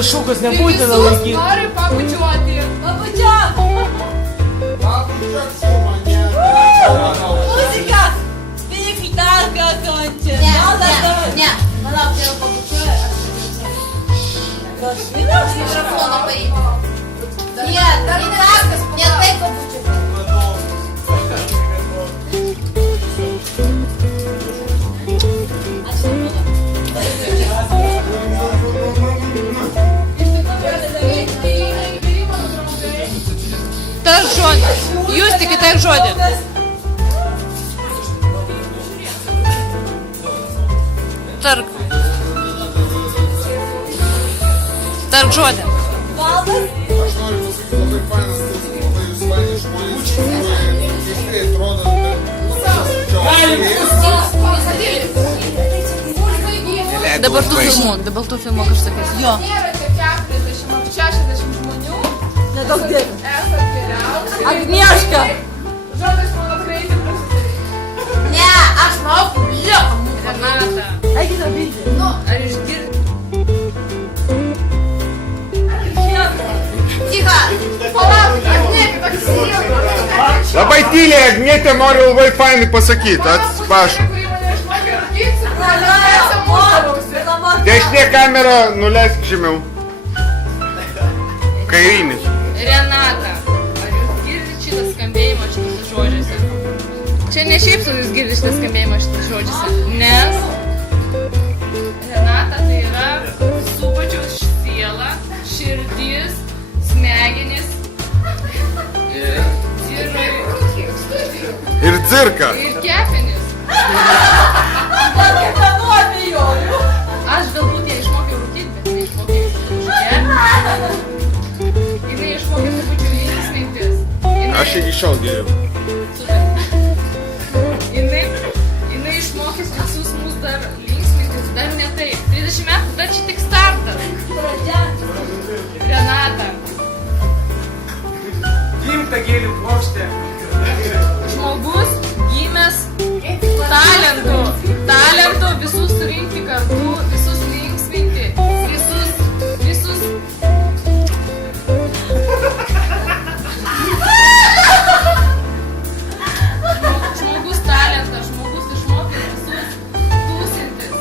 Šukas, nebūtina laikyti. Nori pabučiuoti. Pabučiuok. Pabučiuok su mane. Muzika. Spėk dar ką končia. Ne. Palauk, tai jau pabučiuoju. Mikrofoną paimti. Ne, taip pabučiuoju. Tark žodį. Jūs tik tark žodį. Tark. Tark žodį. Valdas. Aš noriu pasakyti labai fainas, labai jūs faini žmonės, kurie keistai atrodo, bet... Dabar tu filmuok, aš sakysiu. Jo. Nėra tik 40-60 žmonių. Nedaug dėmesio. Esat geriausi. Agnieška. Žodis mano greitai prasidėjo. Ne, aš moku liuką. Renata. Eikit abidvi. Nu, Ar išgirdi? Tyka. Palauk, Agnietė toks sėjas. Labai tyliai, Agnietė nori labai fainai pasakyti, atsiprašau. Dešinė kamera, nuleisk žemiau. Kairinis. Renata, ar jūs girdite šitą skambėjimą šitose žodžiuose? Čia ne šiaip sau jūs girdite šitą skambėjimą šitose žodžiuose, nes Renata tai yra supačiaus siela, širdis, smegenis Ir dzirka. ir kepenis. Aš galbūt ją išmokiau rūkyti, bet neišmokiau išgerti. Jinai išmokė truputį linksmintis. Aš iki šiol geriau. Jinai išmokė visus mus dar linksmintis, dar ne taip. 30 metų, dar čia tik startas. Renata. Imta gėlių plokštė. Žmogus gimęs talentu visus surinkti kartu, visus linksminti, visus. Žmogus talentas, žmogus išmokė visus tūsintis,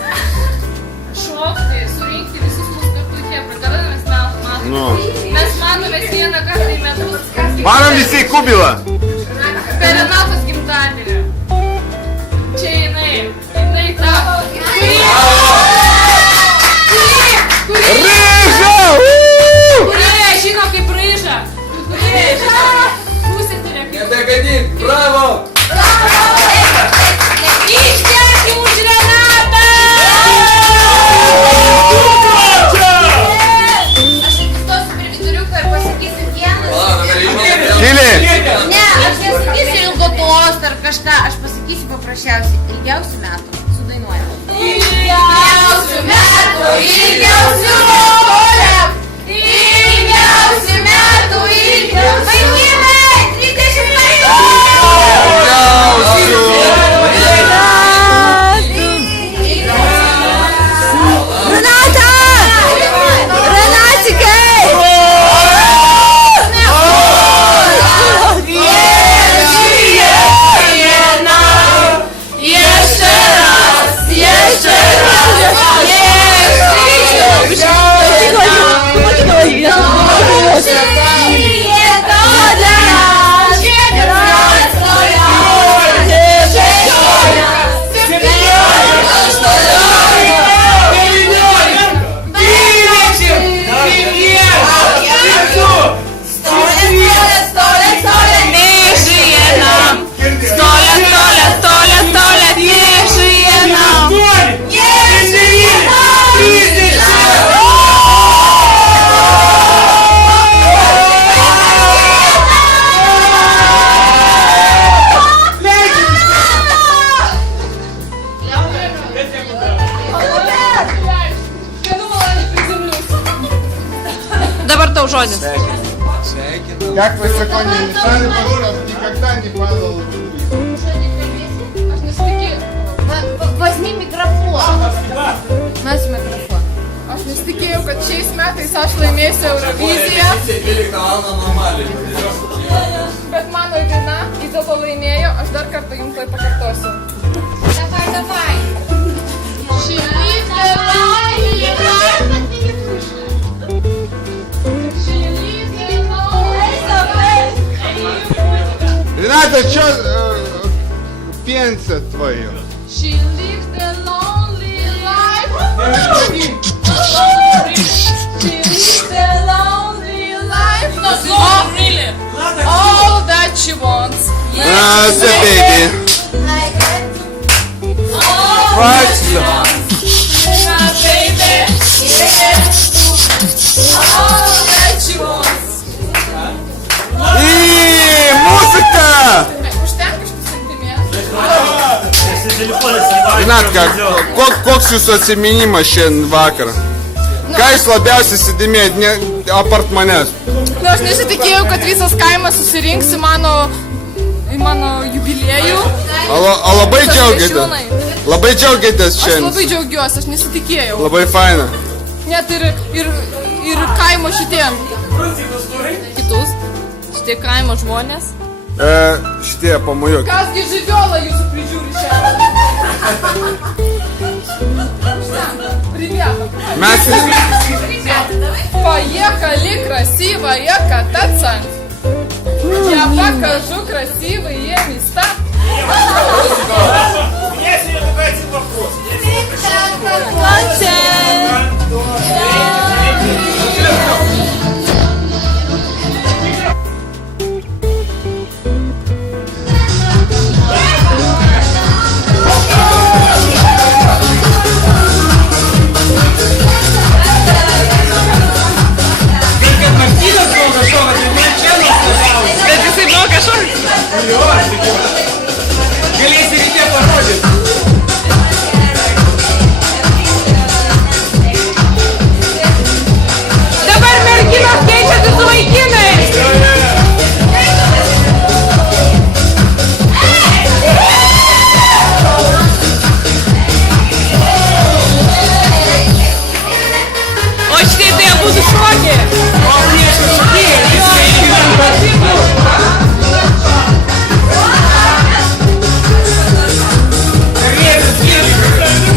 šokti, surinkti visus mus kartu į Hebrą. Kada mes matome? Nu. Mes matomės vieną kartą į metus. Varom visi į Kubilą. Per Renatos gimtadienį. Čia jinai tavo. Ryža! Kurie žino kaip ryža. Kurie žino. Pusėtelė kaip. Nebegadink, bravo! Ištekį už Renatą! Aš įstosiu prie viduriuko ir pasakysiu vienas. Tyliai. Ne, aš nesakysiu ilgotos ar kažką, aš pasakysiu paprasčiausiai ilgiausių metų. Sudainuojam. Ilgiausių metų, ilgiausių koliam. Ilgiausių metų, ilgiausių. Vaikinai, 30 metų. Renata! Renatikai! Dabar tau žodis. Как высоко не летали, чтоб никогда не падал. Возьми микрофон. Возьми микрофон. Aš Aš nesitikėjau, kad šiais metais aš laimėsiu Euroviziją, 12 valandą normaliai. bet mano diena vis dėlto laimėjo, aš dar kartą jums tai pakartosiu. Давай. She lives the lonely life. She lives the lonely life. Рената, что пенсия твоя? She lives the lonely life. She lives the lonely life. No, really. All that she wants. That's a baby. All Точно. baby. All that she wants. И музыка! Užtenka šitų sentimentų. Renatka, koks jūsų atsiminimas šiandien vakarą? Ką jūs labiausiai įsidėmėjot apart manęs? Nu, aš nesitikėjau, kad visas kaimas susirinks į mano jubiliejų. O labai džiaugiatės? Viešūnai. Labai džiaugiatės Aš šiandien? labai džiaugiuosi, aš nesitikėjau. Labai faina. Net ir kaimo šitie kitus, šitie kaimo žmonės. Šitie pamojuok. Kasgi živiola jūsų prižiūri šiandien? Ребята, Mes поехали, красивая кататься. Я покажу красивые места. У меня сегодня только один вопрос. Bet jisai moka šokti.